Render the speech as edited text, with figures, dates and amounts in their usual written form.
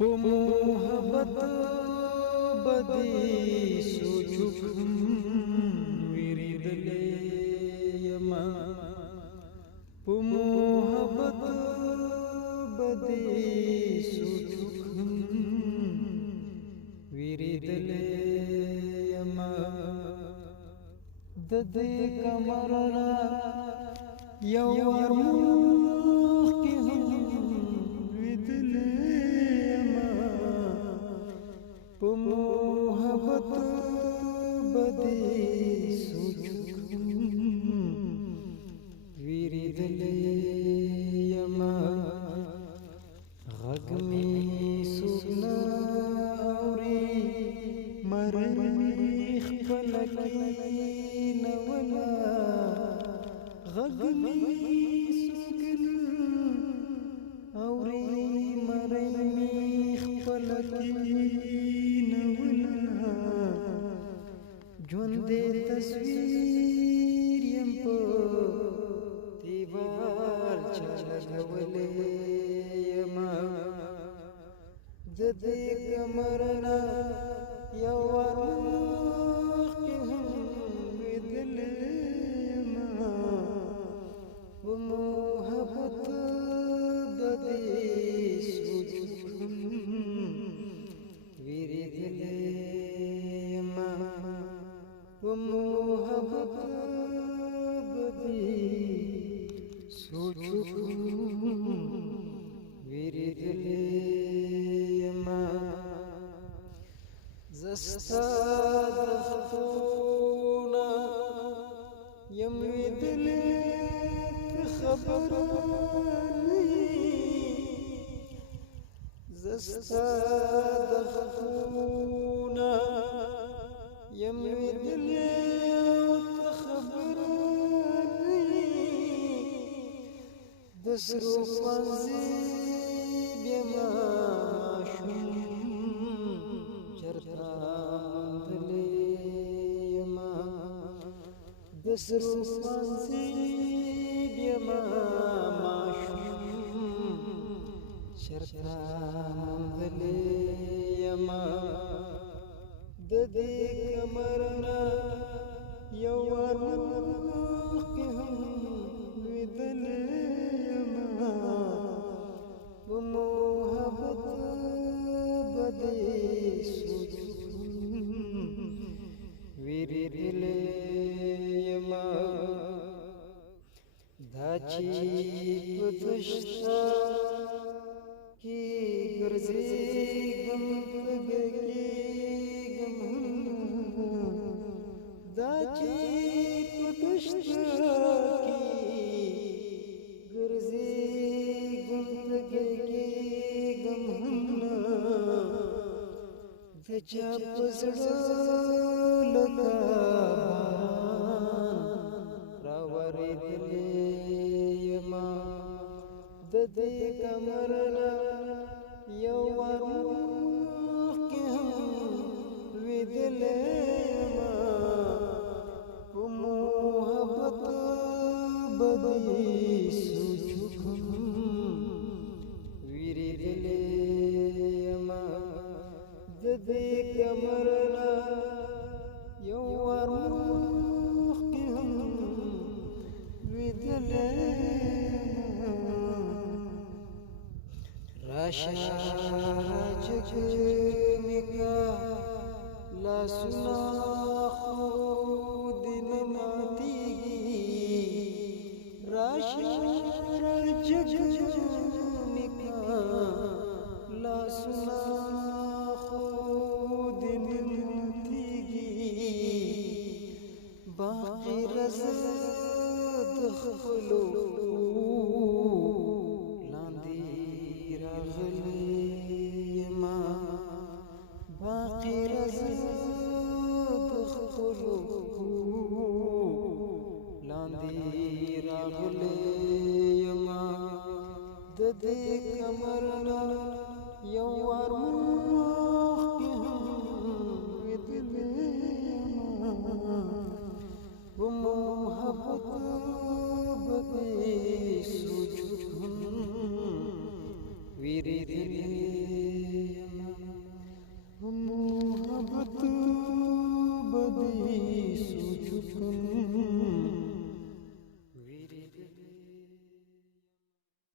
په محبت بدی سوچم ویریدلې یما په محبت بدی سوچم ویریدلې یما د دې کمرنا یو ورمخ کې په محبت بدی سوچم ویریدلې یما غږ مې څوک نه اوري مرۍ خپل کې نه ولا غږ مې څوک نه اوري مرۍ خپل کې ژوند دې تصویر یم په دیوال چلولې یما د دې کمرنا یو ورمخ کې هم ویدلې یما په محبت بدی سوچم ویریدلې یما په محبت بدی سوچم ویریدلې یما زستا د خطونه یم ویدلې خبر زستا د خطونه یم ویدلې خبر د سرو پنځه بیا شوم چرتا دلې یما د سرو پنځه بیا شوم چرتا دلې یما د دې کمرنا یو ورمخ کې هم ویدلې یما په محبت بدی سوچم ویریدلې یما دا چې په دشتا کې ګرځېږم دا چې په دشتا کې ګرځېږم د چا په زړه لکه راورېدلې یما د دې کمرنا یو ورمخ کې هم ویدلې یما په محبت بدی سوچم ویریدلې یما د دې کمرنا یو ورمخ کې هم ویدلې راشا جگمکا لاسنا خود نماتیگی راشا جگمکا لاسنا خود نماتیگی باقی رزد خلو یما باقی رزق خلو لاندې راغلې یما د دې کمرنا یو ورمخ کې هم ویدلې یما په محبت بدی سوچم ویریدلې